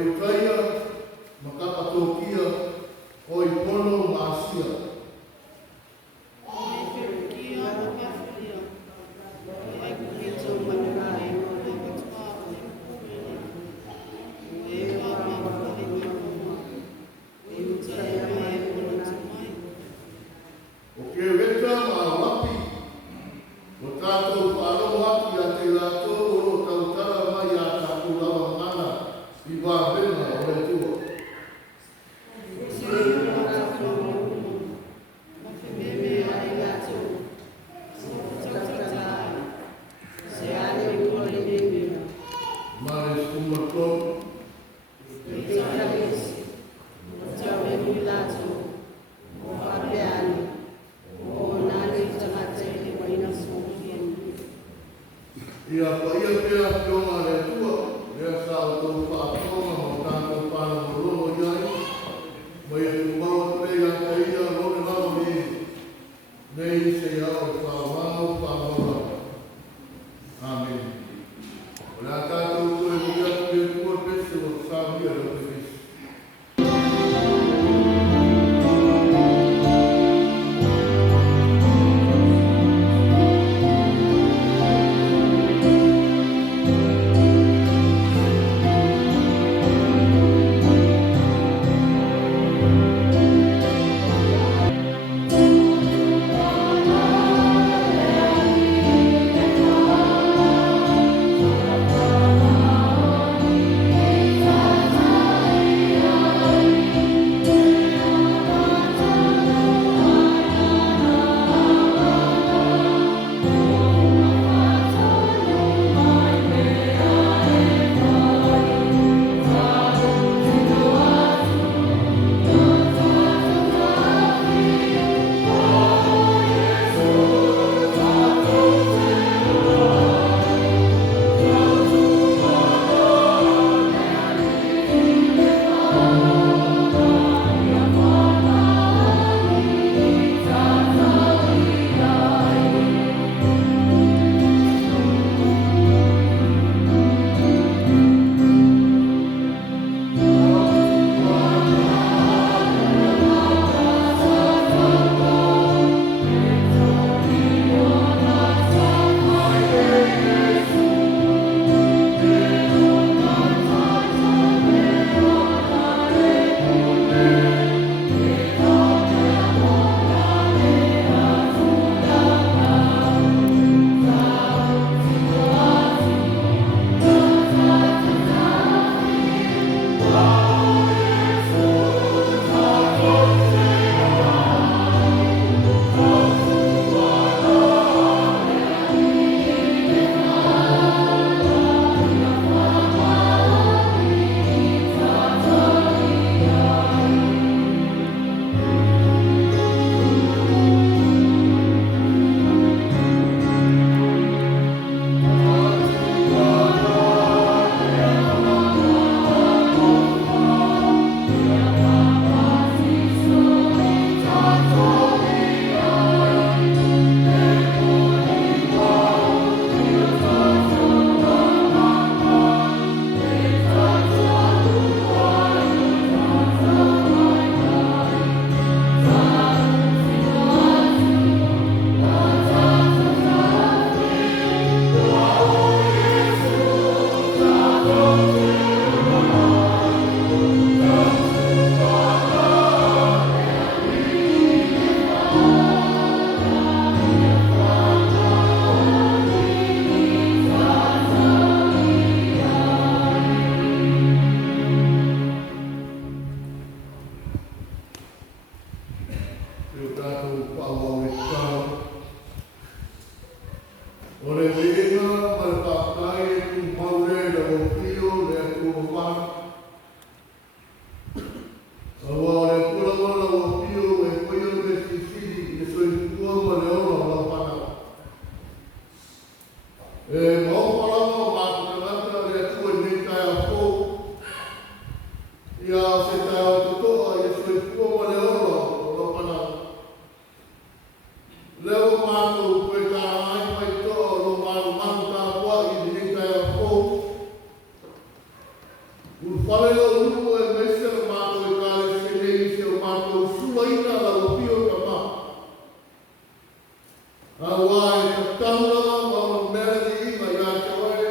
utaia, makapatokia, o i pono maasia. Hallelujah. upo e mese o mātou e kāre se nei se o mātou sulaina la upio ka mā. A wā e ka taura wā o mea di inga i a te oe.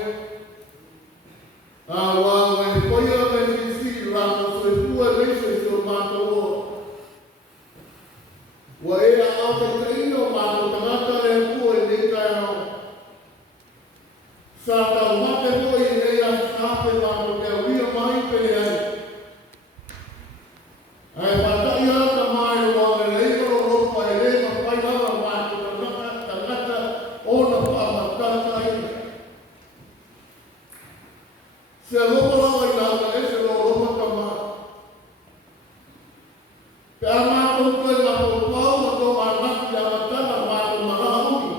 A wā o e koia me si rāta so e pua e mese se o mātou o. Wa e a au te kaino mātou tangata e pua e nei kai au. Sa tau mate hoi e nei a tāpe mātou te awia mai pene ai. Ai patai ata mai o e leiro ropa e leima pai lava mātou tangata ona whaamatata ina. Se ropa lava i nāta e se ropa ka mā. Pe a mātou koe mātou pau ma tō mānaki a matana mātou marauni.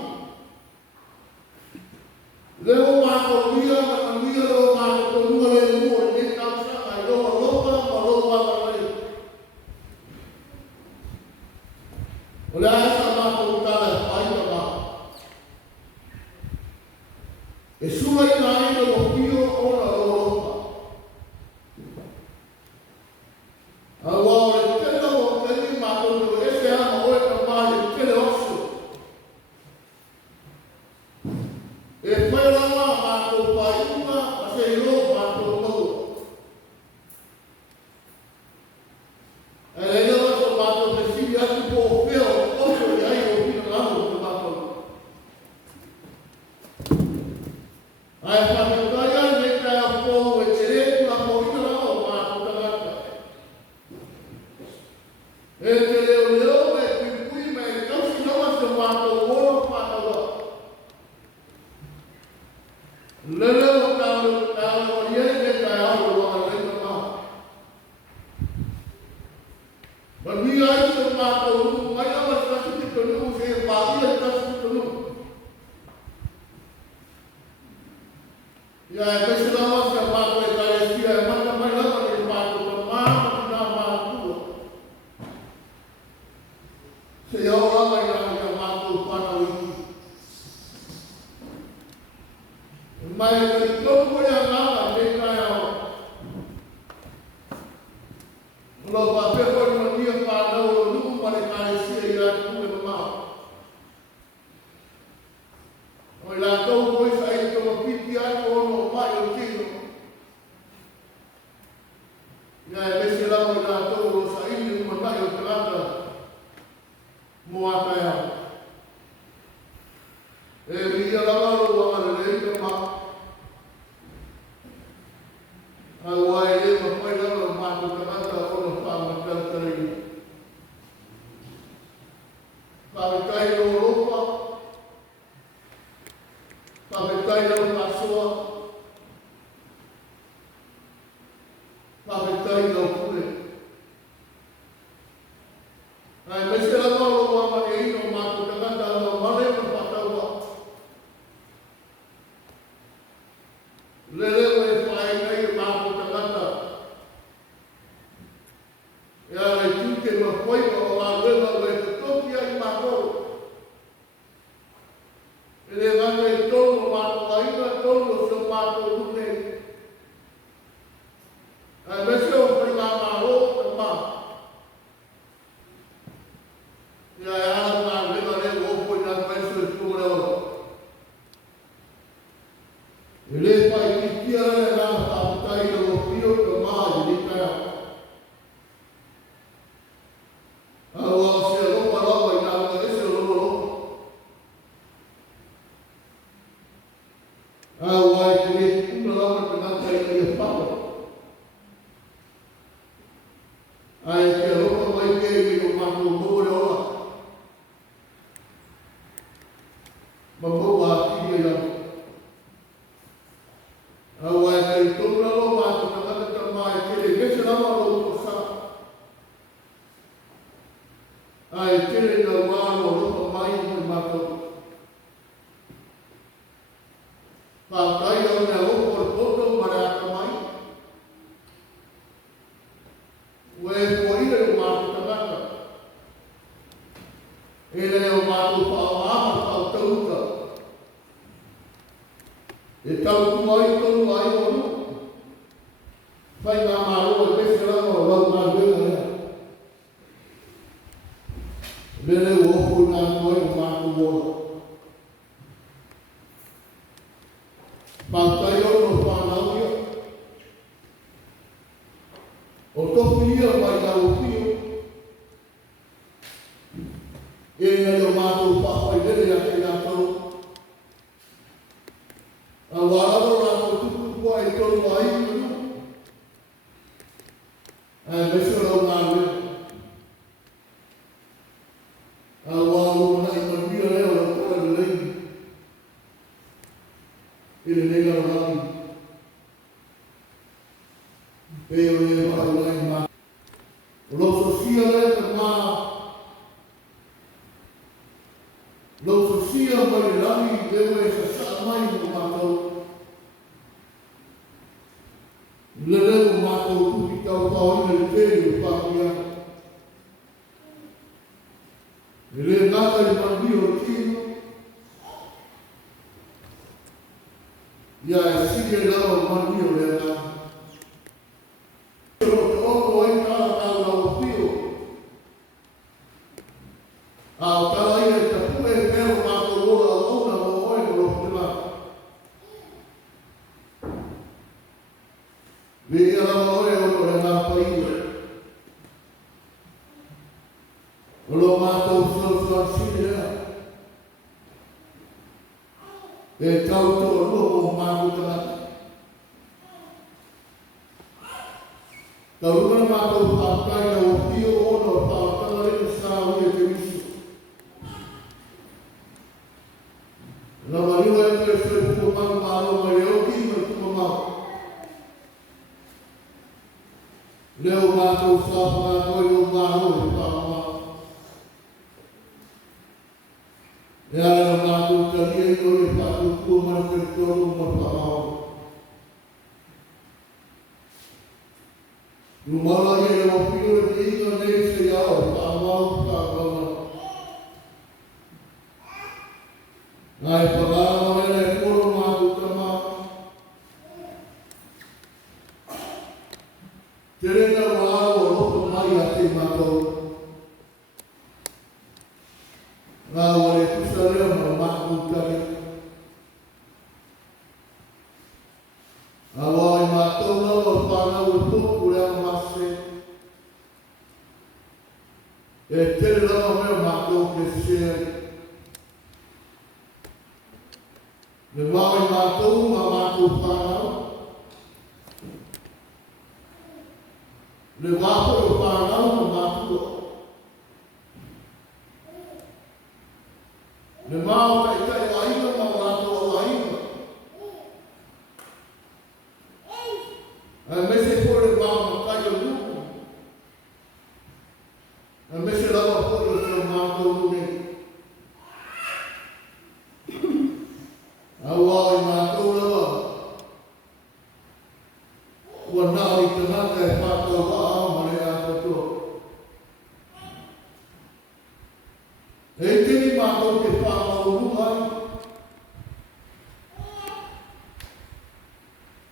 Leo mātou lia na lia leo mātou tonua le mua e kausa ai roa ropa ma roa rei. O le aesa mātou tala e whaita mā. E sura i nā ina o pio ona roa. A wā o le tena o teni mātou no ese ama oe ka māle tele osu. E whairawa mātou whaiunga a se iro mātou mau. E reina wato mātou te siri atu po o whio oso i ai o pina ngamo te mātou. Ai whakatai ai me kai a pō e te reku a pō ina rao mātou tangata. E te leo leo me kui me kausi nawa se mātou ora whakawa. Leleo tāu o iei me kai aho waka reina mā. Ma mi ai se mātou umu mai awa kasi te tonu se e pāia kasi te tonu. Ia e pese lawa se mātou e kare sia e mata mai lawa ni mātou ka mātou ki nā mātua. Se iau lawa i nā mātou whana wiki. Mai e kari tōku e a ngāra me kai au. Lo pa peho i mania whanau o nuku mare kare sia i a tume mama. O i la tau koi sa i tōma piti ai ko ono mai o tino. Ia e mese lau i la tau o sa ini umatai o tarata mo atai au. E ria lamaro o ana leika maa. Ai wai le ma pai lava o mātou tangata o na whāmatatari. Whawetai no ropa, whawetai no kasoa, whawetai no kure. Ai mese lava o wamane ino mātou tangata o mare ma whataua. Leleo e whae nei mātou tangata. Ia rei tūke ma whaika o la wela o e te tokia i mātou. E le ngana e tono mātou aina, tono se mātou lune. E mese o whai ngā māro te mā. Ia e ara ngā wela le o poi ngā mese e tūre ora. E le whai ki kia rane ngā whaaputai o pio ka maa i ni kai au. Awa o se ropa rawa i ngā waka ese ropa ropa. Awa i te me kuna rawa te ngata i ni e whaka. Ai te ropa mai ke i o mātou mōre ora. Ma mōa a kiri i au. Awa e kei tōna lo mātou tangata ka mai kere mese rawa lo ko sa. Ai kere na wāno ropa mai mo mātou. Whātai au nea opo o poto maraka mai. Ue fuaire o mātou tangata. E reo mātou whaamama whau tauta. E tau kumai tonu ai onu. Whai ngā maro e Lele o ofu nā koe o māku wola. Pātai o no whanau ia. O topi ia mai au pio. E ngai o mātou whāpai lele a te nātou. A wāro rātou tuku kua e tonu a ikanu. A meso rau ngā mea. A wāro mana i manuia leo la kora le leini. I le nega rāmi. E o le wāro lai mā. O loso sia le te mā. Loso sia mai le rami leo e sa sa mai mo mātou. Le leo mātou kuki tau tau ina le tēri o whākia. E le ngata i mandi o tino. Ia e sige lau mandi o le ngata. O te oko ai kāra kāra lau pio. A o kāra ia e tapu e pero mātou ora o ona o oe o te mā. Ve ia rama oe o le ngā paia. O lo mātou whawha sinea. E tauto o loho mātou tanata. Tauruna mātou whakaina o pio ono whakana reka sāu e te misu. Nā mariwa e te whai puko māu mālo mai reo ki mai puko māu. Leo mātou whāpanga koe o mālo e whāpanga. E ara mātou karia i oi whātou kua mana kere tōru ma whāmao. Numara i e o pio e te inga nei se iau whāmao whāmao. Ngai whakāma e nei koro mātou tamā. Te rena wāo o roto mai a te mātou. Ngā ore tusa leo ma māku kare. A wāi mātou nau o whānau e pōku rea mase. E tere rama mea mātou ke sea. Me wāi mātou ma mātou whānau. Le wāpo e whānau ma mātou. Le māo kai kai waina ma wātou a waina. A mese kore wāma kai o luku. A mese lawa kore o mātou lune. A wāi mātou lawa. Ua nāo i te naka e whātou wāo mare a katoa. E tini mātou te whāmau rungai.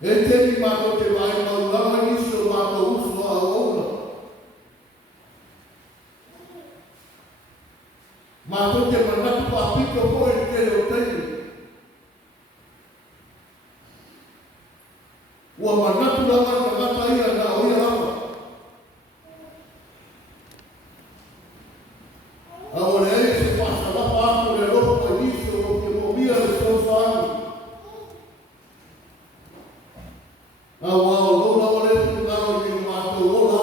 E tini mātou te wai mau lama niso mātou usu a ouna. Mātou te manatu pāpito koe te reo teini. Ua manatu lama ka ngata ia na oia lama. A ore e se pasa la pato le ropa e niso o ke momia le sofani. A wao lola ore tu nao ni mātou ola.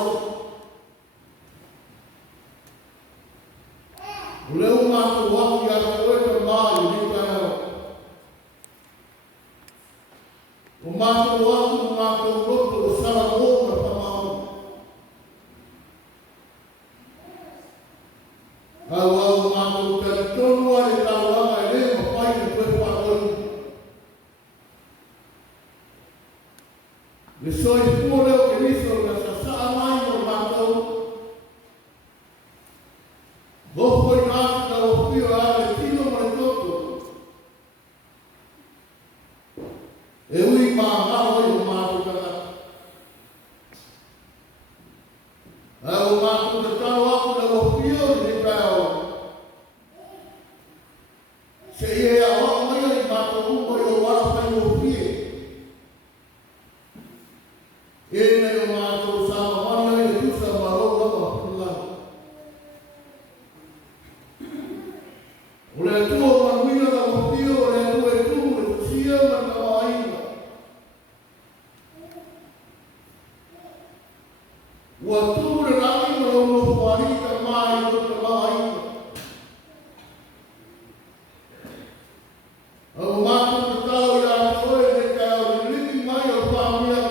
Leo mātou waki a koe ka māi ni tāna. O mātou waki mātou roto o sara mōna tamau. A wao mātou kari tonua e tau langa e leo pai ni koe whakoi. Le soi pua leo ke miso na sa saa mai o mātou. Gofo i nāti na o pio a le tino mai toto. E ui mā ngaro i o mātou kanata. A o mātou te tau aku na o pio ni pēo. Ua tūre rangi ma lono wharika mai o te mahaika. Au mātu te tau i a koe te kai o riri mai o whamia.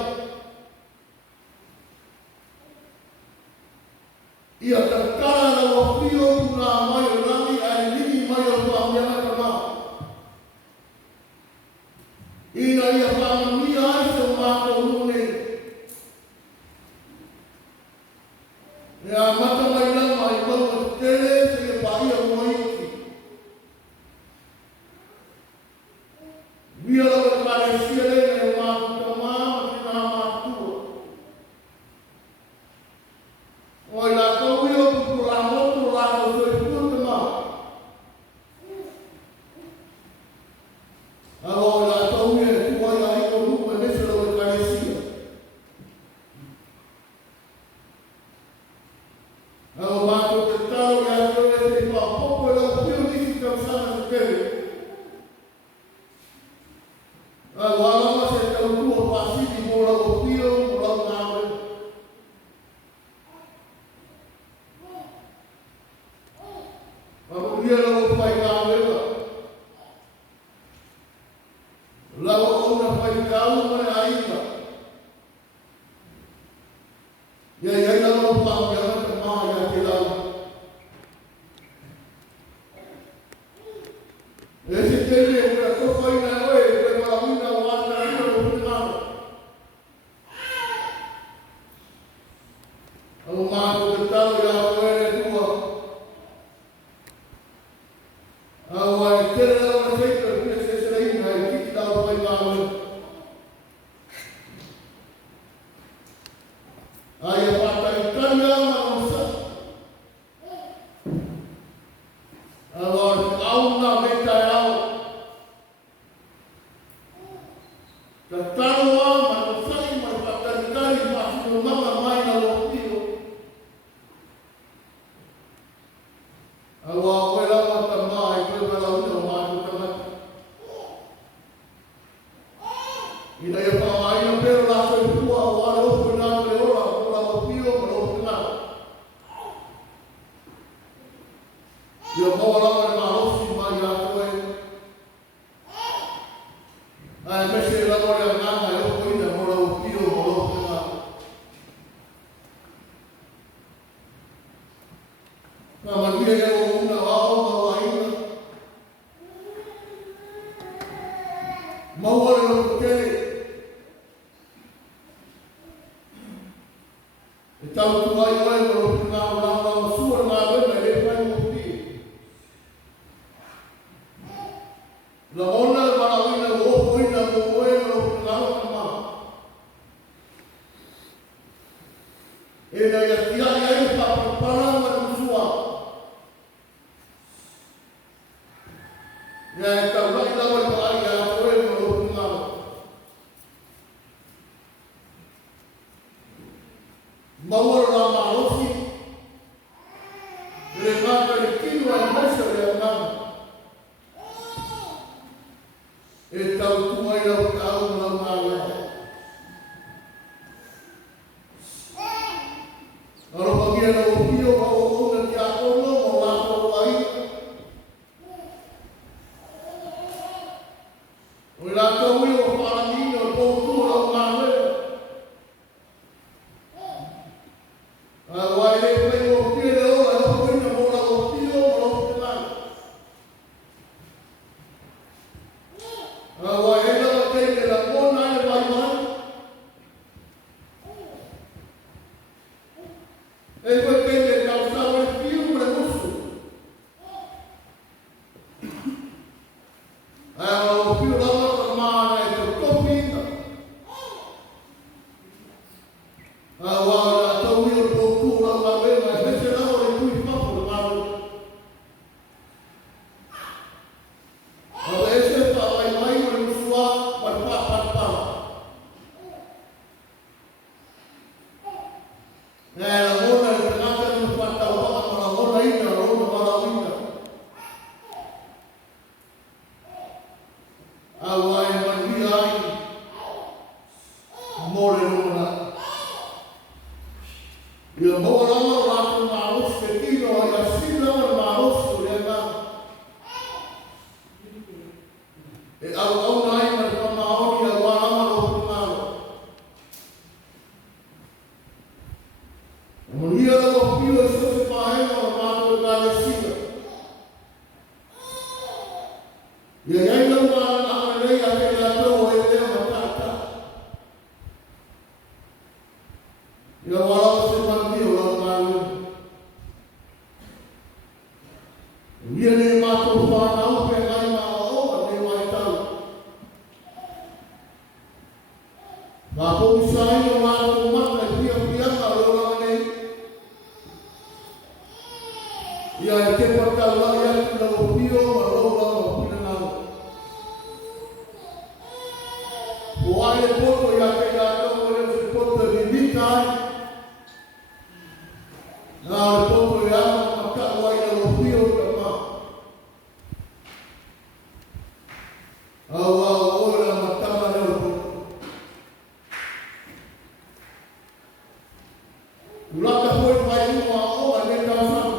Ia te tara na wa whio kuna mai o rangi a riri mai o whamia na ka mā. Ina ia whamia ai se mātu o nune. Ea mata mai lama i maua te tere se e pahia mua iki. Via lawa kare siere e mātu ka māma ki nā mātua. Oi la tau ia puku la motu la tau soi puku mā. Oi la tau ia tua ia iko lupa nese lawa kare siere. Au mātu te tau ia tau ia te whapopo e lau pio nisi tau sana se kere. Au alama se tau tua pasiti mō lau pio mō lau nāwe. Au ia lau pai nāwe la. Lau ona pai kau mai aina. Ia ia lau pāmia te maa ia te lau. E se tele e kura toka ina oe, e kura wina o ata ina o whingana. Au mātu te tau ia koe e tua. Au ai tere lau na seita kune se sera ina e kiki lau pai kāwe. Ai e pata i tanga ma o sa. Au au na me tai au. Ka tarawa ma o sai ma pata i tari ma sino mama mai na o pio. Au a koe lawa ta mai koe ma lau ina o mātu ta mata. Ina e wha mai na pero la soe pua o ara o koe nā te ora o la o pio ma o pina. Ia maua lawa ni ma hosi mai a koe. Ai mese lawa ni a nganga e o koe ina mo la o pio ma o pina. Ka manuia e o una wao ma o aina. Maua le o kutele. E tau tu ai oe ma o pina o la o sua ngā wena e pai o pio. La ona le marawina o opo ina mo oe ma o pina o ka mā. E na ia tiari ai whapapara ma kusua. Ia e tau rai lawa i pai a oe ma o pina o. Mawara la marosi. Le mata i kino ai mesa le a ngama. E tau tumai lau tau lau ngāwe. Aro pagia na o pio pa o ona ki a kono mo lako o aina. O lako ui o paramino o poutu lau ngāwe. Au ai le pai o pio le o e o koina mo lau o pio mo lau pinai. Au ai e lawa teine la mona e vai mai. E koe teine kau sawa e pio mre musu. Ai o pio lawa ka maana e te kopina. Au ai la tau i o poutu lau la wena e mese lawa e tui papu le maru. Au e se pa mai mai o le musua ma pa pa pa. E la mona e te ngata ni pata o pata ma la mona ina o rona ma la wina. Au ai manuia ai mo le rona. Ia maurama rātu maos te tino ia sila maos o lea ngā. E au nai ma te maoni a warama o te ngāro. E monia o pio e so se pahenga o mātou e kāre sila. Ia iai lau ngā rei a te lea tau e lea matata. Ia warama se mandi o lau ngāru. Ia ne mātou whanau pe ngai mā o a ne mai tau. Ngā komisai o mātou mata e pia ngā roranga nei. Ia e te patau lai atu na o pio ma roranga o pina ngau. O ai e poto ia te ia tau o leo se poto e mitai. Ngā o poto ia makau ai na o pio ka mā. Au ora matama leo poto. Ulaka hoi mai uma o a ne tau whanu.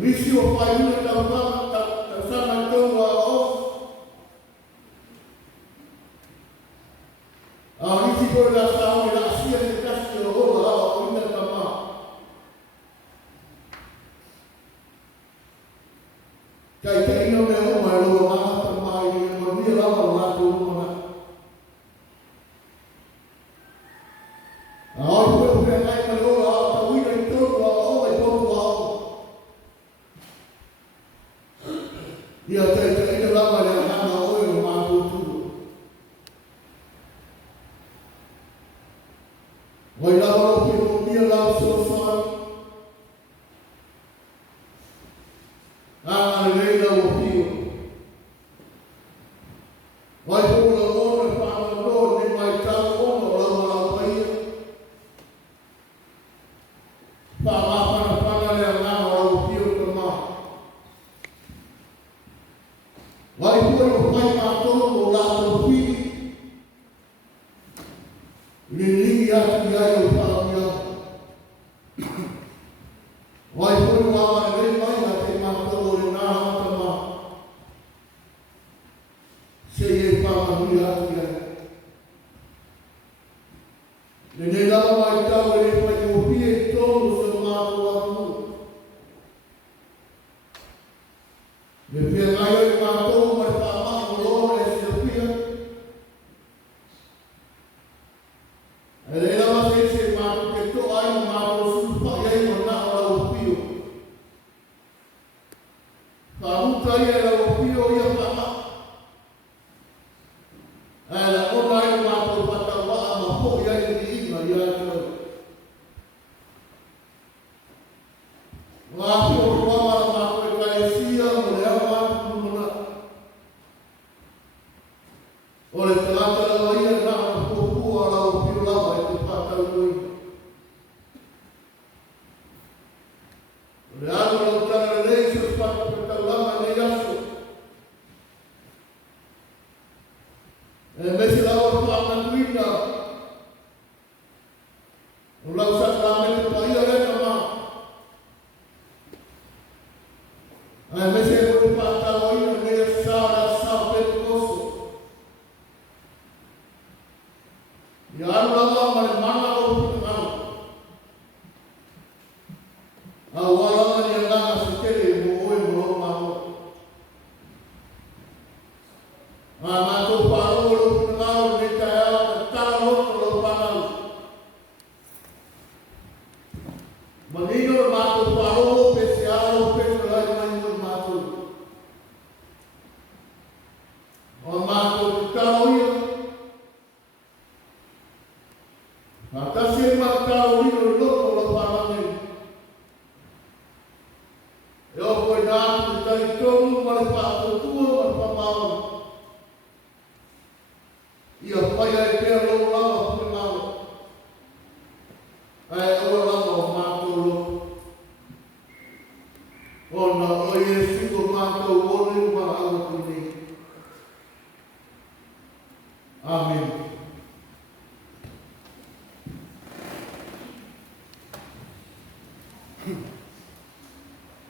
Nisi o pai una tau whanu tau sana tau a o. A nisi koi la sao e la asia te kasi o ola a o ina ta mā. Kai te ino me o mai roa ngata mai e mania lava o lato umana. A oi koe uke ngai mai roa a ta uina i tōru a o mai tōru a o. Ia te ino lava le ngana o e o mātou tūru. Wai lava o ke o mia lau sosai. Ana le lau o pio. Wai hula ono e whana no ne mai tau ono o lau lau paia. Whana lea ngā o lau o pio ka mā. Wai hua o mai mātou o lau o pio. Ni lingi atu iai o whaamia. Wai hoi wāma e rei mai a te mātou o le nā hata mā. Se e whaamia atu iai. Ne lawa mai tau e le pai o pie i tōru sa mātou atu. Ne pia ngai o i mātou mai whaama o lōre e se pia. E le lawa se mātou ke tō ai o mātou sulupa iai o nā o lau pio. Ka muta ia lau pio ia whama. E la ona ai o mātou patawa a ma ho iai ni inga iai tau. Ngā pio o wamara mātou e kai sia o le au mātou muna. O le tangata lawa ia nā o kōpua a lau pio lawa e te patau nui. O le anu lau tana rei se o patau patau lama nei aso. E mesi lawa whaana tuina. O lau saka me te paia reka mā. E mesi e kore patau ina nei a sāra petu koso. Ia anu lawa ma le mana o puta ngau. A wala ni a nganga se tere mo oe mo o mao. A mātou whāro o lo puta ngau ne tai au ka tara loko lo whanau. Ma nino o mātou whāro o pe se aro pe se rai mai mo i mātou. O mātou te taro ia. A kasi e mātau ino i loko lo whanau nei. E o koe nātu te tai tōmu ma le whātotua ma le whamau. Ia whaia e pēr lo lama pune ngāo. Ai ora lama o mātou lo. O na o Iesu o mātou o le ma awa tuni. Amen.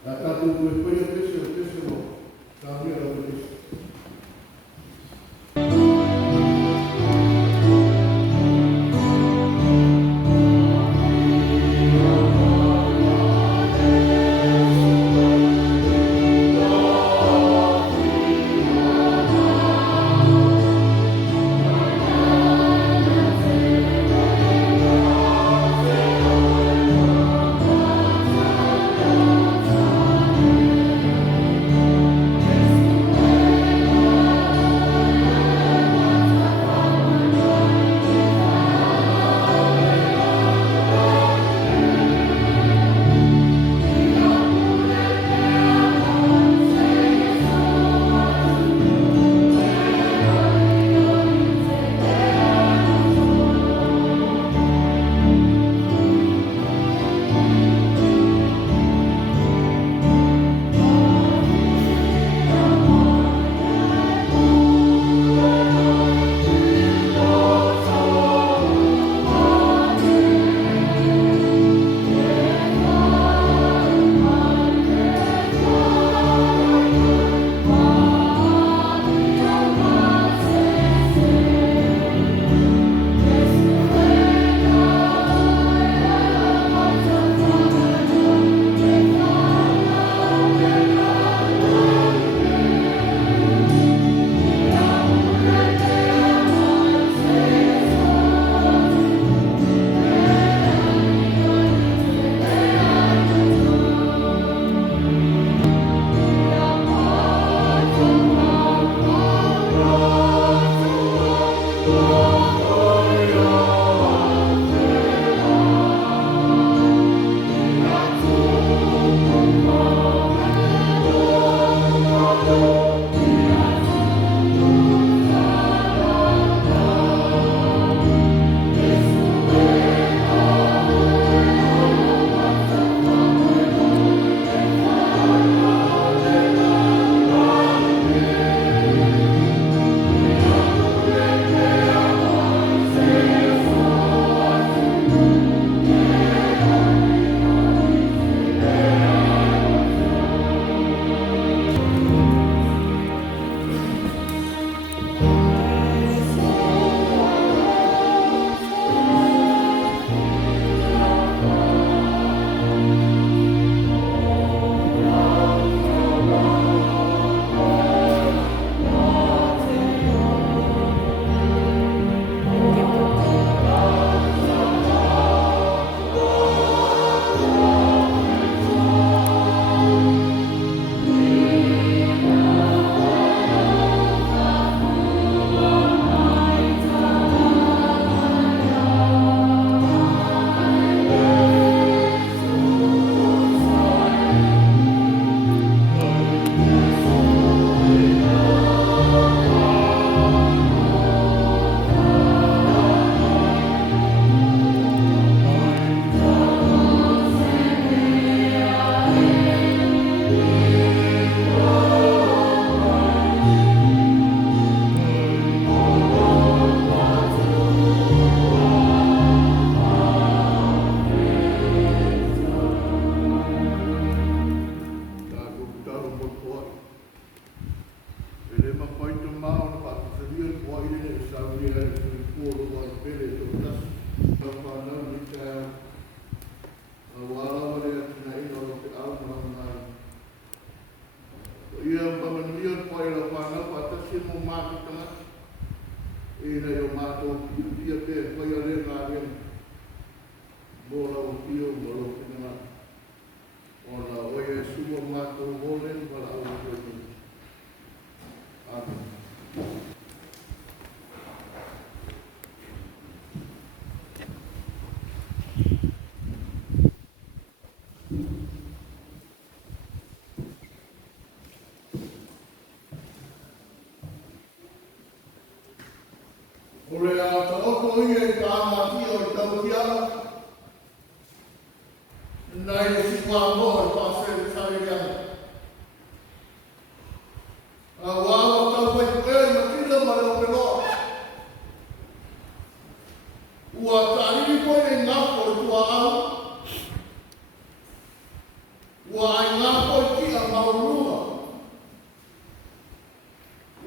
Kata tu punya pesa mo. Kami ada pesa. Ore a ta oko ia I ka amati o I tau kiara. Nai e si pa moa I pa se tari ia. A wawa tau pai koe na kina ma reo peloa. Ua tariri koe e ngako I tua au. ua ai ngā koi ki a maurua.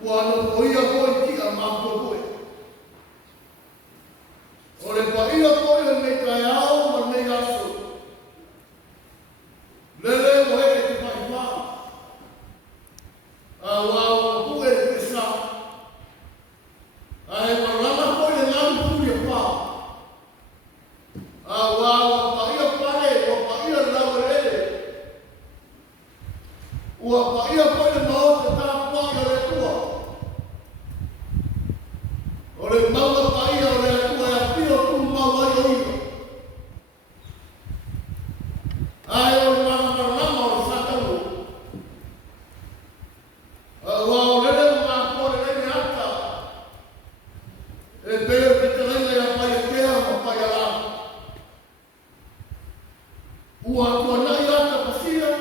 Ua no koia koi ki a maurua. O le paia koi o nei kai ao ma nei aso. Lele o e te pai pā. A wao ku e te sa. A he marama koi le ngāmu puri a pā. A wao paia pare o paia laurele. Ua paia koi le mao te tā pā o le tua. O le maua paia o le tua e a pio tu maua i oia. Ai o le marama o le sakamu. Wao lele ma kore lele ata. E peo te terele a pai a kea ma pai a la. Ua tua nai ata pasia.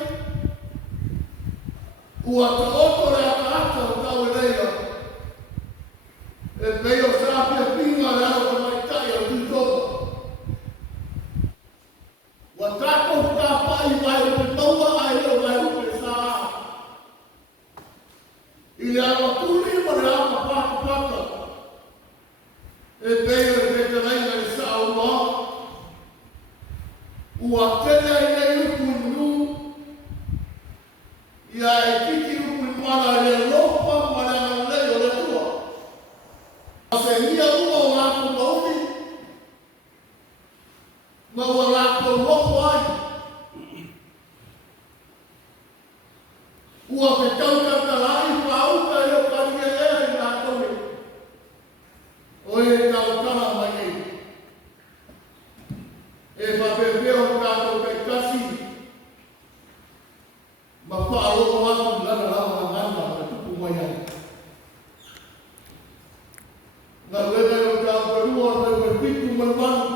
Ua ta oto le ata ata o tau e leia. E peo sa pia pinga le au ka mai tai a tutoa. Ua tako ka pai mai o te taua ai leo mai upe sa a. I le awa tuli ma le awa paka paka. E peo e te reina le sa o ma. Ua tene ai nei upu nu. Ia e kiki upu mana le lopa ma le anei o le tua. A se mia uma o ngāku mauni. Ma ua ngāku moku ai. Ua pe tauka tarai whauka e o karia ea i ngā kone. O e tautara mai ei. E whapepeo kātou pe kasi. Ma whaaloko atu lana rawa ngana ka tupu mai ai. Ngā wena o tāu perua o te pitu mai manu.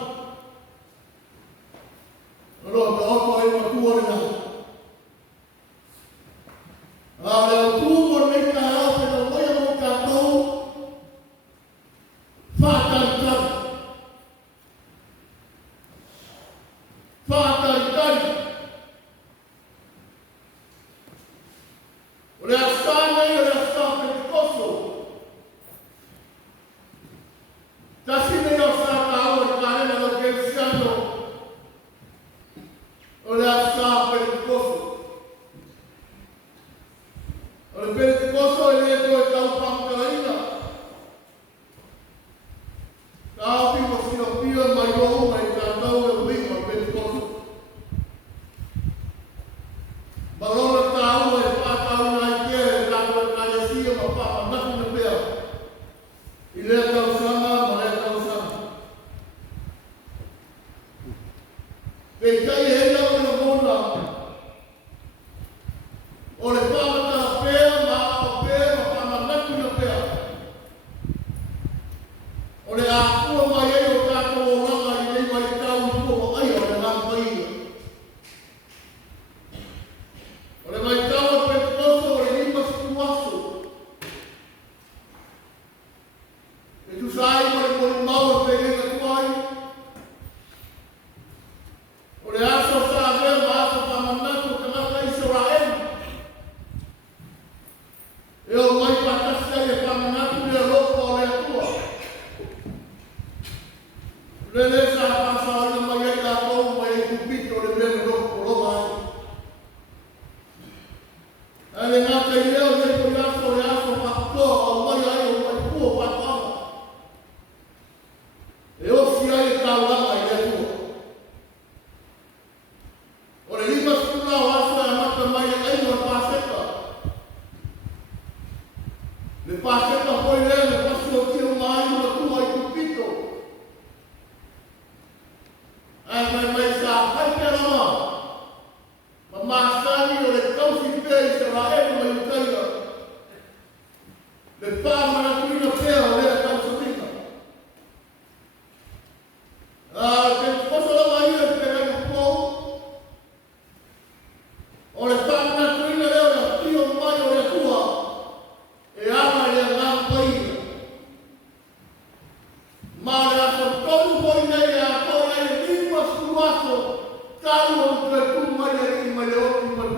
Ro ta oto e matua ringa. A leo tūmo nei ka hao te no moia mo kātou. Whātaitari. Whātaitari. O le asa nei o le asa Pentekoso. Tasi nei o sa kāo e kārena no Kelsiano. O le asa Pentekoso. O le Pentekoso e le koe tau pamkaraina. Tāo piwa sino pia mai o mai tātau e winga Pentekoso. Marona tāu e pātau nai kea e tātua e kāia ma pāpa naki na pia. I lea tau sama ma lea tau sama. Pei kai e hea o na mona. O le pāmata pea ma o pea ma pāma naki na pea. O le ākua mai e o tātou o ranga i nei mai tau i kua ai o le ngāmpa ia. O le mai tau o Pentekoso o le lima siku aso. E tu sai ma le koni maua pe ringa tuai. O le aso sa rea ma aso pamanatu kanaka Israel. E o mai patasi e pamanatu le ropa o le atua. Lele sa pasa ana mai ai la kou mai e kupito le mele ropa o roma ai. Ale ngata i leo le koi aso le aso pakutoa o mai ai o mai kua patama. E osi ai e tauranga i le tua. O le lima sikuna o aso e amata mai e ai o paseka. Le paseka poi lea le pasi o tio mai o tua i kupito. Ai mai sa hai ke rama. Ma masani o le kausi pe Israel mai ukaia. Le pāmana kuina pea o lea kausi pinga. Ke koso la mai e pe kai kou. O le pāmana kuina lea o le tio mai o le tua. E ama le ngā paia. Ma le aso tonu poi nei a kore e lima skuaso. Tau o te tu mai e mai le otu mai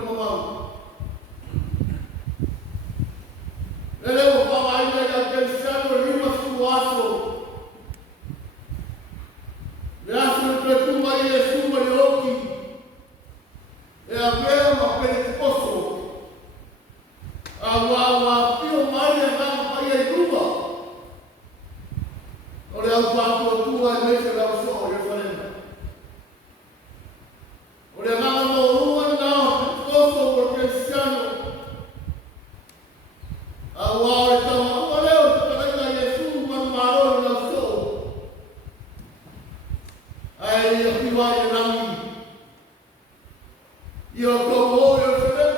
te tuma i e suma i oki. E a vea ma pere te koso. A wā pio mai e ngā mai e tuma. O le au pātua tua e mese lau so o Jerusalem. O le ngā mo rua nā te koso o Cristiano. A wā e tama ua leo te karaina Jesu manu maro lau so. Ai e whiwa e rangi. I o tō o Jerusalem.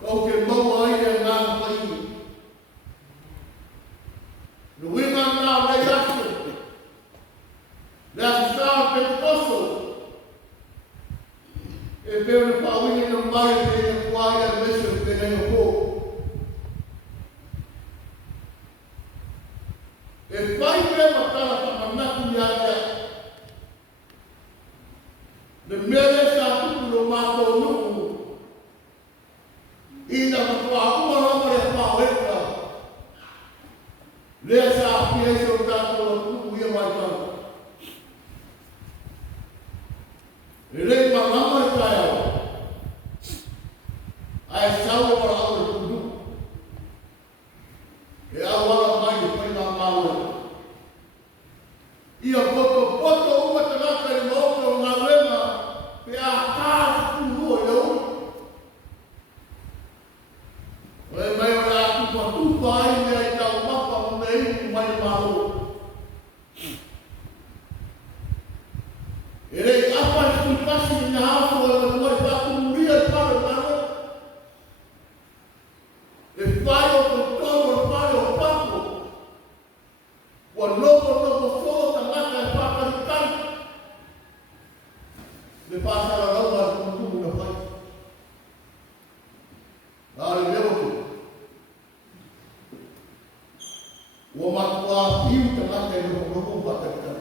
Kau ke mau ai e ngā mai. Luinga ngā rei atu. Lea ki sā Pentecosto. E pēr na pāwini na mai e na kuai a mesu te nei o kō. E whai pē matara ka manaku ni aia. Le mere sa tukuro mātou nuku. Ina matua umarama le pāweka. Lea sa pia iso tātou a kuku ia mai tau. E rei mangama e tai au. Ai sau e para au e kuku. E au ala mai e pai ngā māua. Ia poto uma tanaka e maoka o ngā rema pe a kāsi kūrua i au. O e mai o e a tupa ai mea i tau mapa o me iku mai mālo. E rei apa e kūpasi i ngā hafo e me mai pātu muria i pare nana. E whai o tōtoro e whai o papo. Ua loko so tangata e whakarikai. Le pāsara raua e kūtumu na whai. Nāre leo tu. Ua matua piu tangata e loko whakarikai.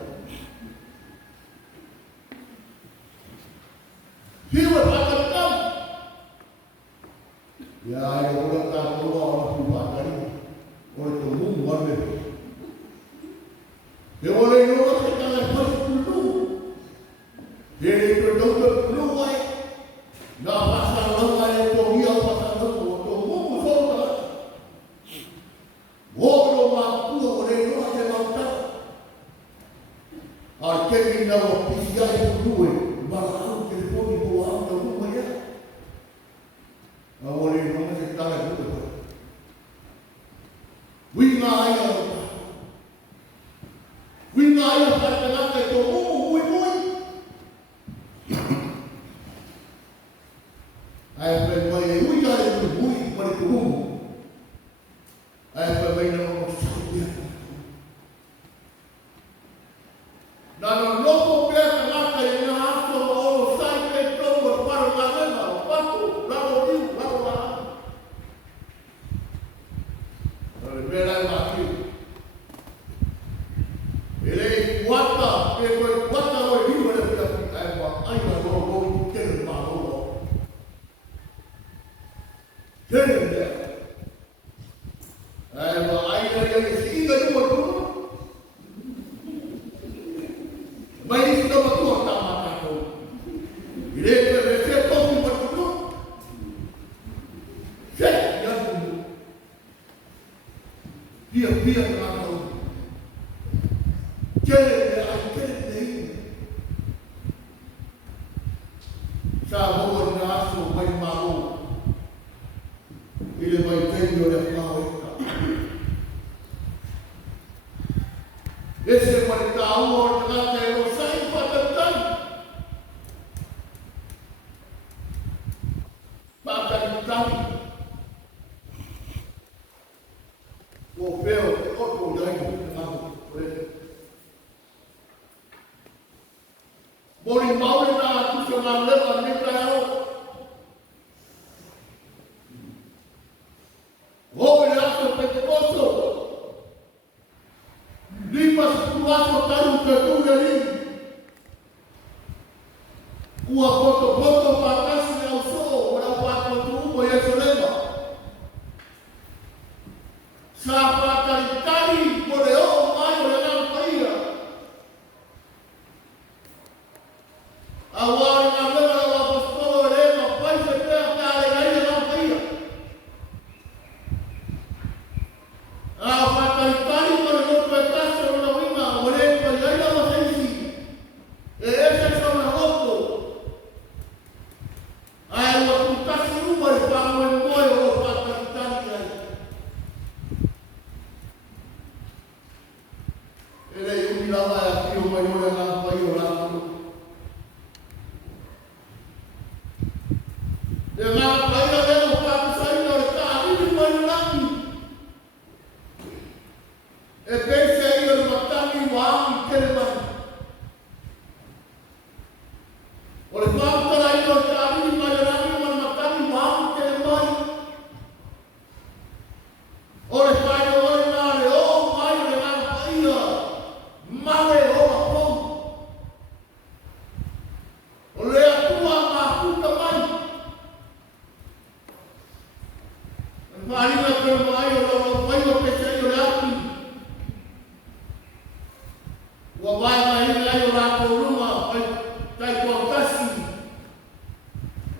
Piu e whakarikai. Ia e ora tātoa o na piu whakarikai. Ora tō mungu ane. E ora i ora te tala pasi kulu. E rei tō tauta kulu ai. Nā pasa rama e tō ia pasa rama o tō mungu sota. Wōro mā kua o rei roa te mautara. Ar kemi nā o pisi ai kulu e. Mara au te poni ko au na ruma ia. Nā ora i rama te tala kulu. Winga ai au. Winga ai a whakanaka e tō momo hui hui. Ai a whai mai e hui ai e hui mare tō momo. Ai a whai mai na momo sakuia. Nana loko pēr kanaka e ngā hato ma oro sai pē tōu e wharo ngā rena o pato, raro riu, raro ngā rana. Nare mera e mā kiu. Ele kuata, e koe kuata roi riu e pia pia e wā aina roi roi kere māroa. Kere mea. E wā aina ria e si ina rua tūna. Mai isi na matua tā mātātou. I re koe me se tohu matunu. Se, ia tūna. Pia pia mātātou. Kere me ai kere te ine. Sa hoa ni aso mai maro. I le mai teini o le whāweka. Ese mai tā ua o te ngata e o sai whakatai. Whakatai. O pēo te oto iai o te ngata. Mori maure nā tuso ngā lewa ni tāo. Hoi aso Pentecosto. Lima siku aso taru te tūre ni. Ua poto whakasi au so, ora whako tuumo Yesolema. Sa whakari kari, kore o mai o le ngā Ele umi lava e aqui o mai ora ngā pai o rātu. E ngā pai o reo pātu saina o tā hini mai o rātu. E pēse i o matani wāngi kere mai. O le whātara i o tā hini mai o rātu ma matani wāngi kere mai. O le whaino o le nā re o mai o le ngā pai o. Mare o a pō. O le atua ngā puta mai. Marina ke mai o lo mai o pese o le api. Wa vai mai ai o la poruma ai tai ko kasi.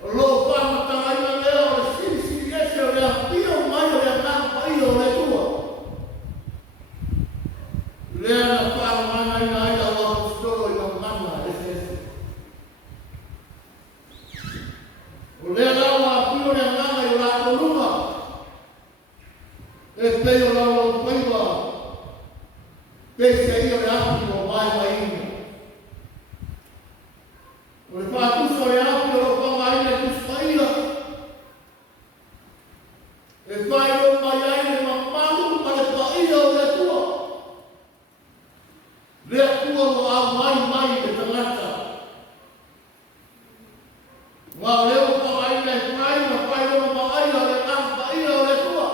O lo pa mata ai na le o si ese o le api o mai o le na pai o le tua. Le ana pa mai ai da o stolo i na mama ese. O le ana o api o le na o la poruma. E pei o lau paiwa, pese i o le api o mai mai ina. O le pātusa o le api o lo pama ina kuspaia. E whai o mai aine mamalu ma le paia o le tua. Le tua o au mai le tangata. Ngā leo pama ina e whai ma whai o mai o le paia o le tua.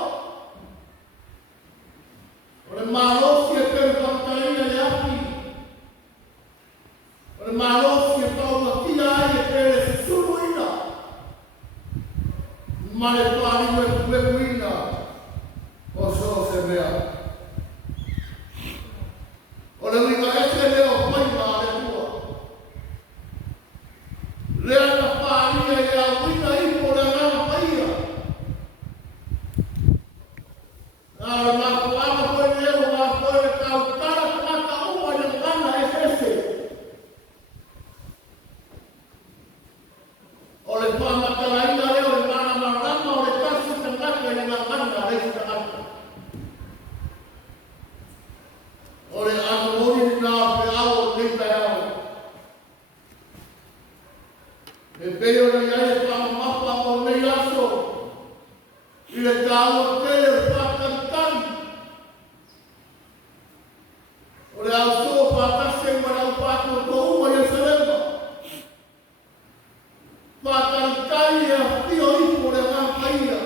O le mālosi e pēru pamataina le api. O le mālosi e pau matia ai e pēre se suru ina. Ma le pāringu e kueku ina. O so se mea. O le wika ese leo paima le tua. Le ana pāringa e a wina ipo le ngana paia. Nā mā kuana koe leo mā koe le tau tara kumata ua le ngana e sese. O le pāmataraina leo le mana marama o le kasi tangata i ngā ngana le tangata. O le anamori nā pe ao le te ao. E peo ni ai e pāmamapa o nei aso. I le tāua tele o pātantani. O le au so pātase ma rau pātua ko uma i Jerusalema. Pātantani e a pio ipo le ngā paia.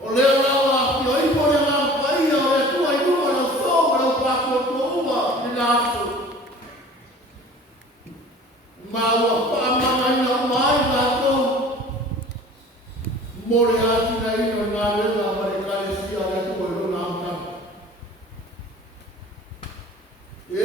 O le rau a pio ipo le ngā paia o le tua i uma rau so ma rau pātua ko uma i nā aso. Ma ua pāmana ina mai nā tō. Mori ati na ino ngā rela ma re kare sia le koe runa amtanga. E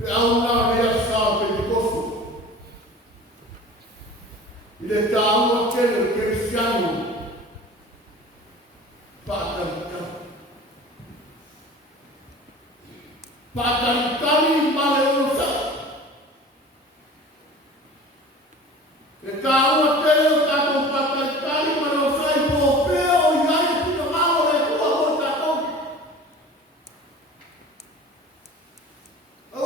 Pe au nā rea sā pe te koso. I le tāua tele ke sianu. Pātaritari. Pātaritari male o sa. E tāua tele o tātou pātaritari male o sa i pōpea o iai pina mao le kua o tātou.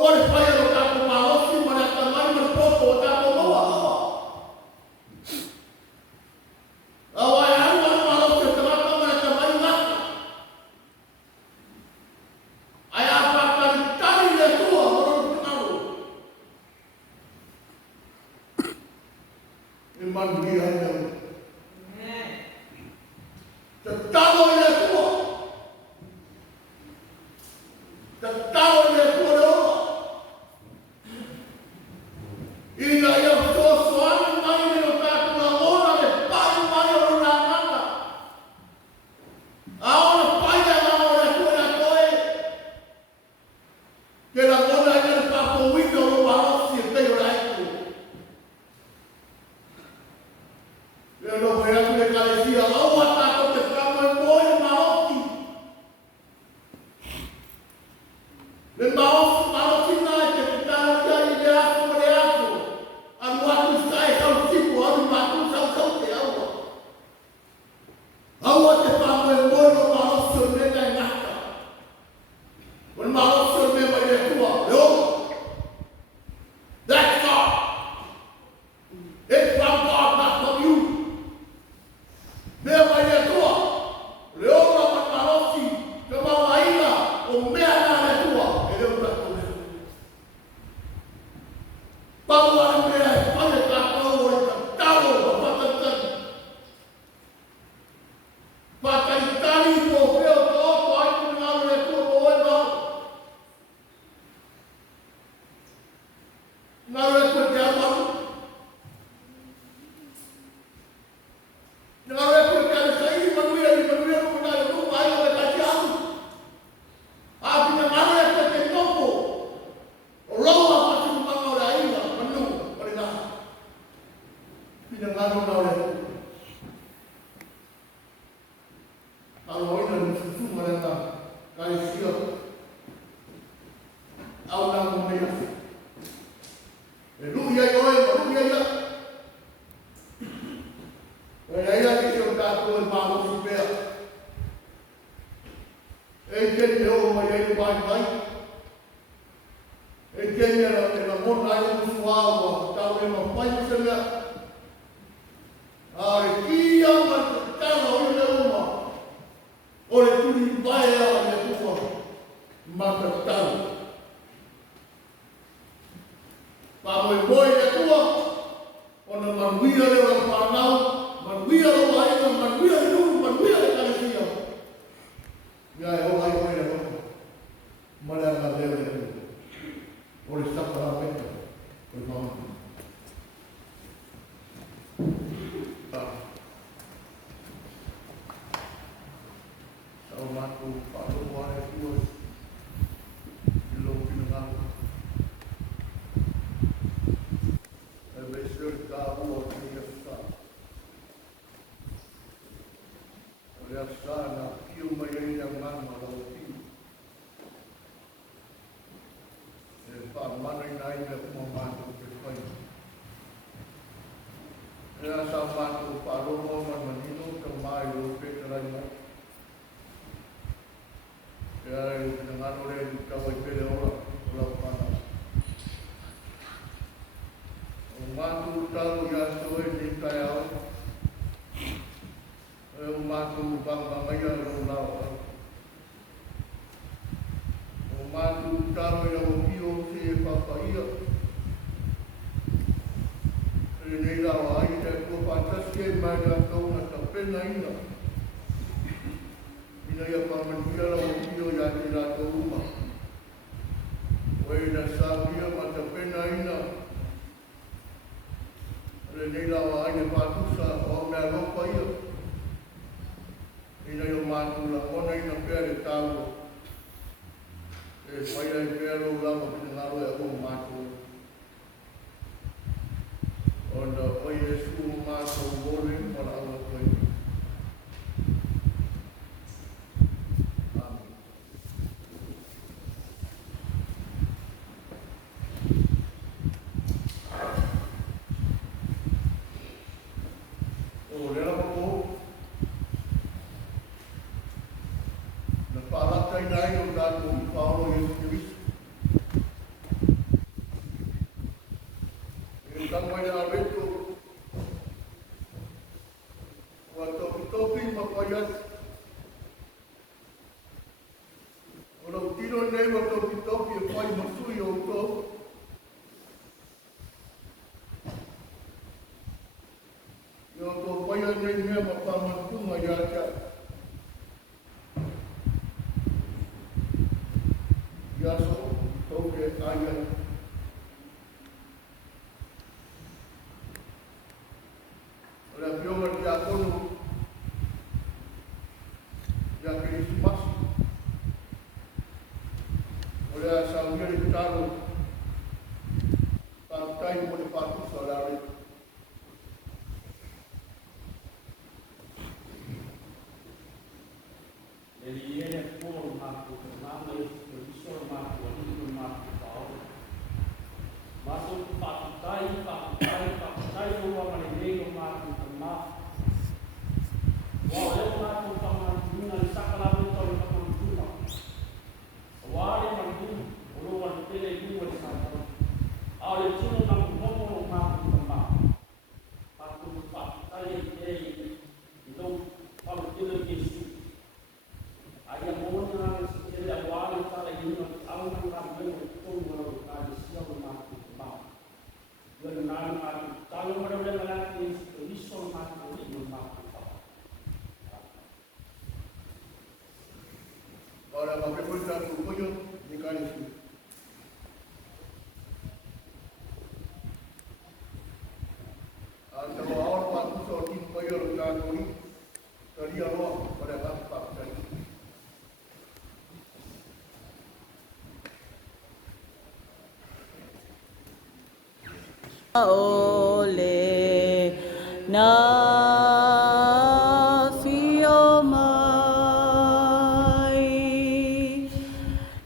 Ore whai o tātou maosi male a tamai male pōko o tātou maua awa. Awa e aru anu maosi o tamata male a tamai ngata. Ai a pātaritari le kua moro tinaru. E manu i ai nau. Te talo i le kua. Te talo i le kua le oa. Ina ia toso anu mai ni o tātou la mona le pai mai o runa mata. A ona pai le ngā o le kua le koe. Ke la mona i le papo wina o rua rosi e pei o la eku. Le no me atu le kalesia au a tātou te kama e moe maoki. Le maoki nā e te tāna kia i le ako o le ako. Anu atu sae sau tipu, anu matu sau te aua. Aua te kama e moe no maoki o nena e ngata. O maoki o nena i le kua, le oa. That's God. It's from God, not from you. Mea mai e tua, le ora matarosi, te mawaina, o mea nā le tua, e leo tato mea. Pau ane mea e whare tātou o e ta taro o whataritari. Whataritari po peo te oto aitu ngā le tua po e nā. Ngā le tua te amaru. Ngā re koe te aresai i manuia ko nā i rupa ai o le kati amu. A pina ngare e koe te toko. O roa pati kumanga o le aina, manu, o le nā. Pina ngare o nā o le. Alo oina ni susunga le nā, kare sia. Au nā mo mea. E ruhi ai oe, ruhi ai a. E ia ki se o tātou e mālo si pēr. E tene o mai ai mai mai. E tene e la mona ai o suawa, tau e ma pai se mea. A e kia ma te tana o le uma. O le turi pai a le kua. Ma te tau. Pa moe moe le tua. O na manuia le o whanau. Manuia o aina, manuia i nuru, manuia i kalesia. Ia e o ai oe le hoka. Mare anga leo le hoka. O le sapa la peta. O le mama. Sao matu palo wale tua. I lo pina ngāma. E me sere ka ua kia sa. Le asana kiu mai ai a mama la o tiu. E wha mana i nai na kuma mātou te whai. E asa mātou wharono ma manino ka mai o pētarai mai. E ara i o ngano rea ni kawa i pere ora o lau whana. O mātou tau i aso e ni kai au. E o mātou banga mai a rau lau. O mātou tau e o pio te e papaia. E nei lau ai te kua pātaske mai a tau na ta pena ina. Ina ia pāmanuia lau o pio i a te rātou uma. O e na sāpia ma ta pena ina. E nei lau ai e pātusa o mea lopa ia. Ina yo mātou la mona ina pēre tāua. whai ai pēr o lama pina ngaro e o mātou. O na oi e su o mātou mōre mara awa koe. Amen. O rera ko na whāratai nai o tātou i Paolo Iesu Kirisu. E tangwai a reto o a topi ma pai atu. O rau tino nei o topi e pai masui o tō. I o tō pai a nei mea ma whamatunga i atia. Iaso, tōke aia. O rea pionga ki a tonu, i a Kirismasi. O rea sauhiri taro, tātai mo le pātusa o rea reto. Ele por Marco Fernando, professor Marco Aníbal Marco Paulo. Mas o papai, o amarelinho Marco Fernando. O eu Marco Fernando, ele saca lá no torno da cultura. O área Marco, o lugar dele é o Santo. A ele tinha um Marco Fernando. Marco papai ele, então, Paulo ele disse. Aí a mona ele agora está aí há um caminho todo na direção do Marco Paulo. Eu não está no problema lá que isso o Marco Paulo. Ora, ma per questa orgoglio di Cristo. Andiamo a ora quando sono in poi io da noi, toriamo per la parte. Ole na fio mai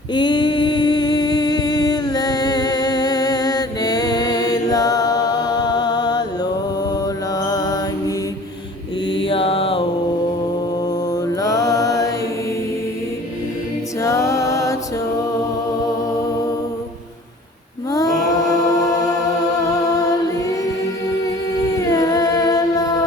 ile ne la lolai ia olai tato Mali ela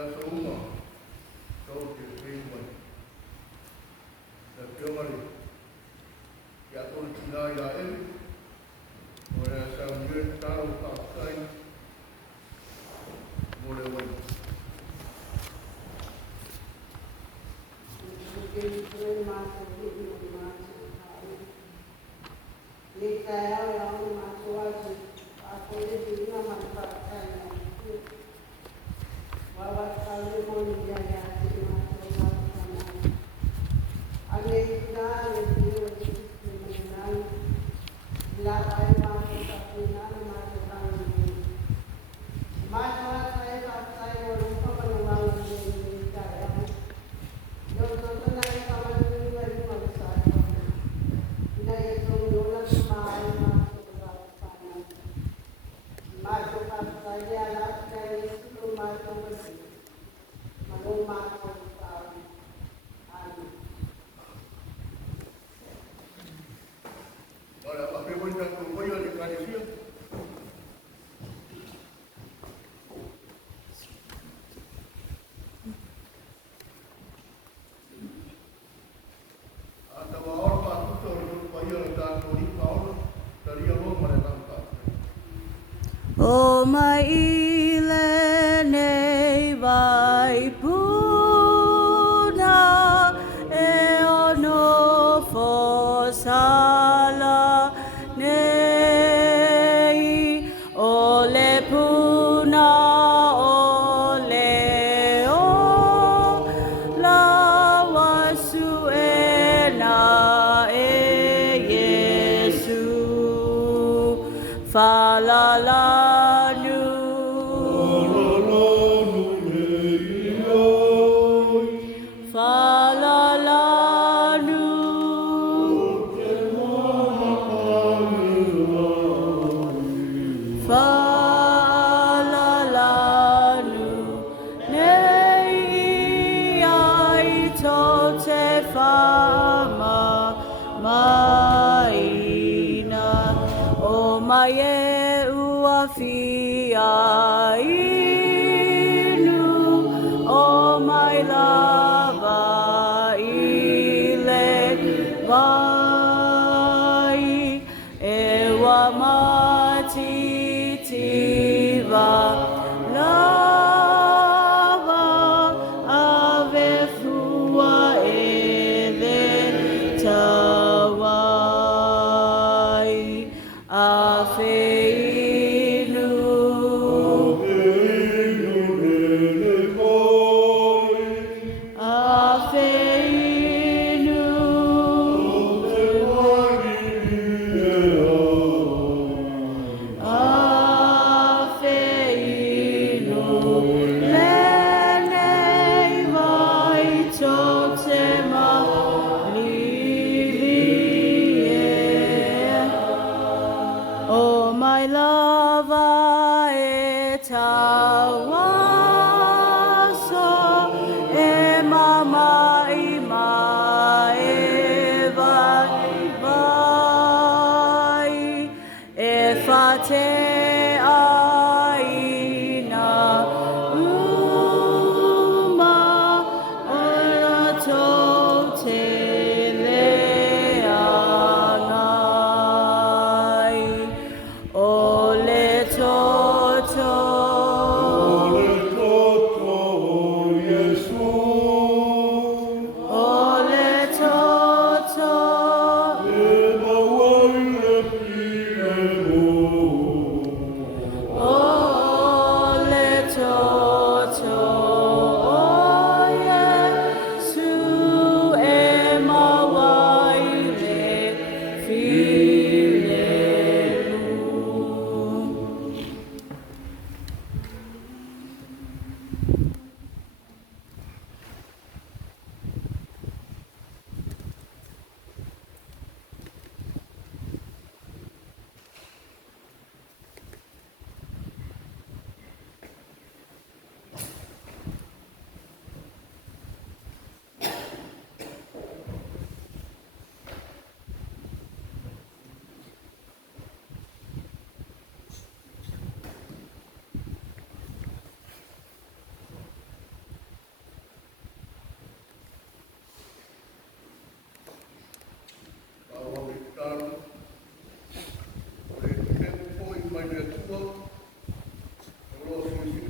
ta uma so ke ringo da piomari ya to tina ya ora sa mue taro ka sai more wai ora pa pe mo ta ko yo le ka ni O mai ile nei vai puna e ono fosala nei o le puna o le o la wasu e na e Yesu fa la la Maie ua fia inu o mai lava ile vai e wa matitiva lava ave fua e le tawai Oh, my love, etawaso e mama ima e vai e fate aina uma ora to te leanai o le toto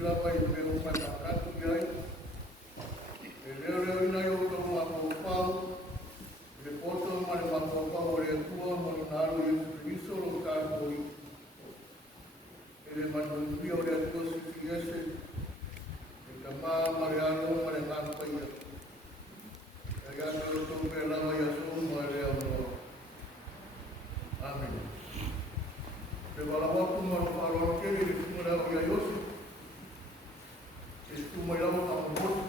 Ila pai me o matatu iai. E leo ina i o tau makopau. Le poto ma le makopau o le atua ma le naro i Kristo lo kākoi. E le manuia o le atua si ese. E ka ma le alo ma le māpaia. E ka tau tau pe lama i aso ma le au. Amen. Pe walawaku ma lo whāroa kere le kumara o ia yosi. E kumara o ka mwotu.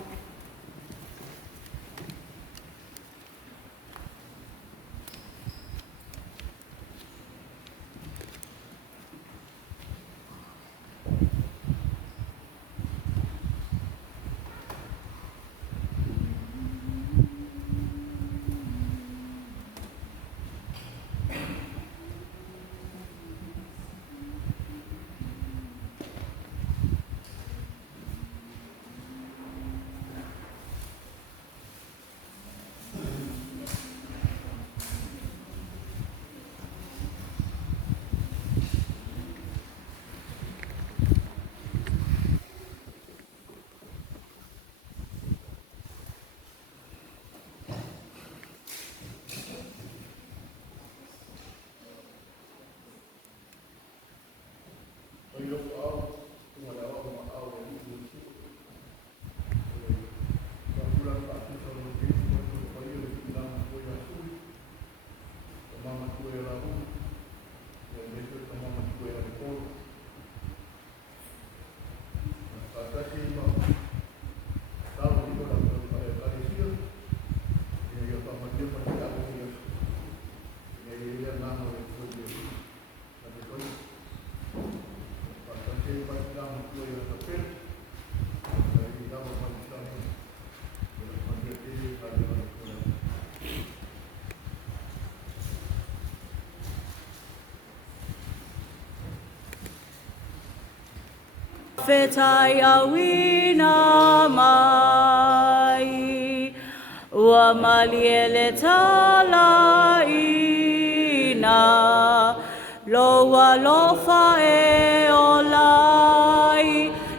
Fetai awina mai Ua maliele tala ina Loa lofa e olai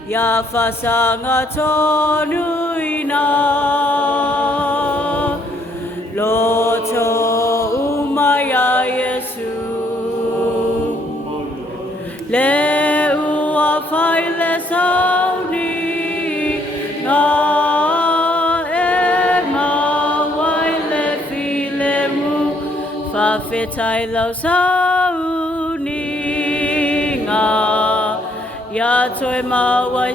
Ya fasanga tonu ina Loto umaya Yesu Le ua faile sauni Nga e mawaile filemu Fafetai lau sauni Nga Ya toi mawai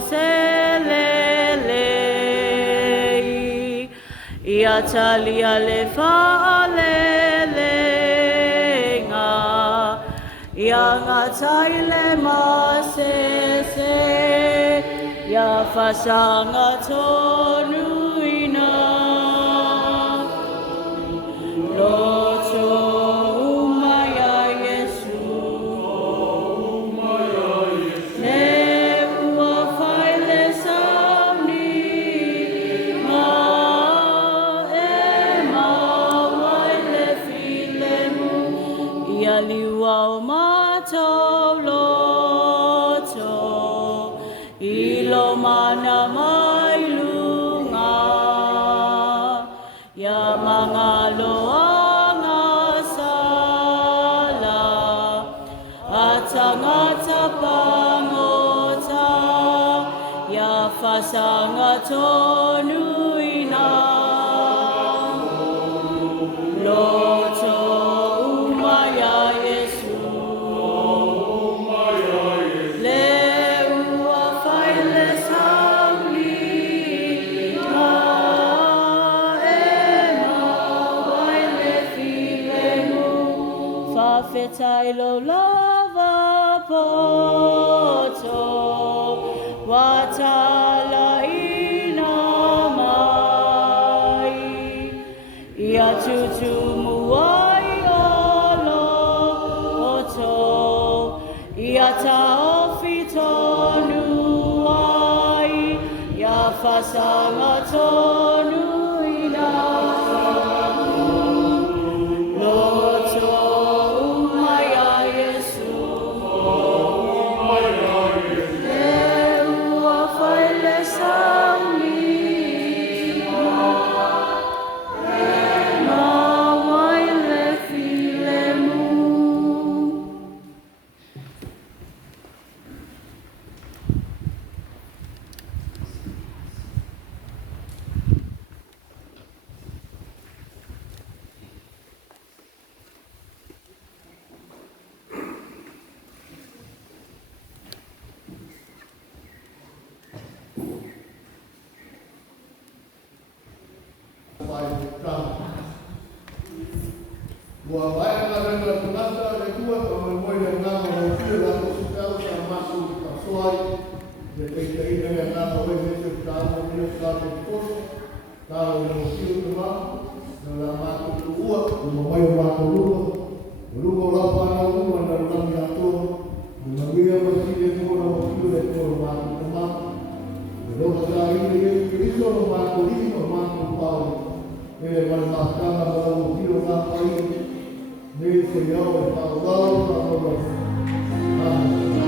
selelei Ia talia le fa'alelenga Ia ngatai le masese Ia fasanga tonuina Loto umaya Yesu Ne ua faile sauni Ma e mawaile filemu Ia liwa o matau loto Ilo mana mai lunga Ya mga loanga sala Atangata pangota Ya fasanga tonuina Loto umaya Yesu Le ua faile sauni Nga e mawaile filemu Fafetai lo lava poto Watala ina mai Ia tutumu ai olo oto Ia taofi tonu ai Ia fasanga tonu ina Loto umaya Yesu Le ua ai, e te ina mea nana oi me te tāma mea kā te kosa, tā o na mokio te mā, na la mātu tu ua, o mamai o mātu rua, o rungo rapa ana ua na rami atoa, o na mea masi e mua na mokio e tōra mātu te mā, e roka tā ina e Kristo no mātu rima, mātu pāu, e mana mātanga mara mokio ngā pai, me te iau e pāu rau, pāu rau. Amen.